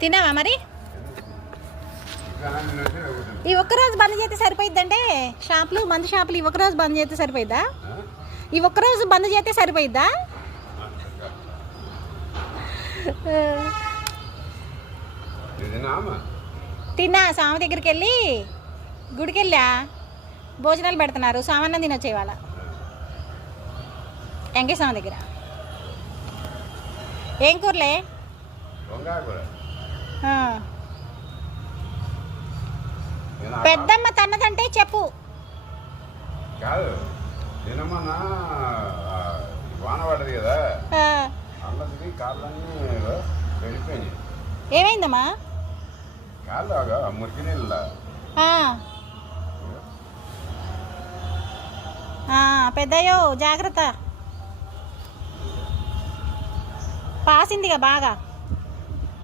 తిన్నావా మరి? ఈ ఒక్కరోజు బంద్ చేస్తే సరిపోయిద్దంటే షాపులు, మందు షాపులు ఈ ఒక్కరోజు బంద్ చేస్తే సరిపోయిద్దా? ఈ ఒక్కరోజు బంద్ చేస్తే సరిపోయిద్దా? తిన్నా. స్వామి దగ్గరికి వెళ్ళి గుడికి వెళ్ళా, భోజనాలు పెడుతున్నారు. స్వామన్నం తినొచ్చే ఇవాళ వెంకయ్య స్వామి దగ్గర. ఏం కూరలే? పెద్దమ్మ తన్నదంటే చెప్పు. ఏమైందమ్మా? పెద్దయ్యో జాగ్రత్త, పాసిందిగా బాగా.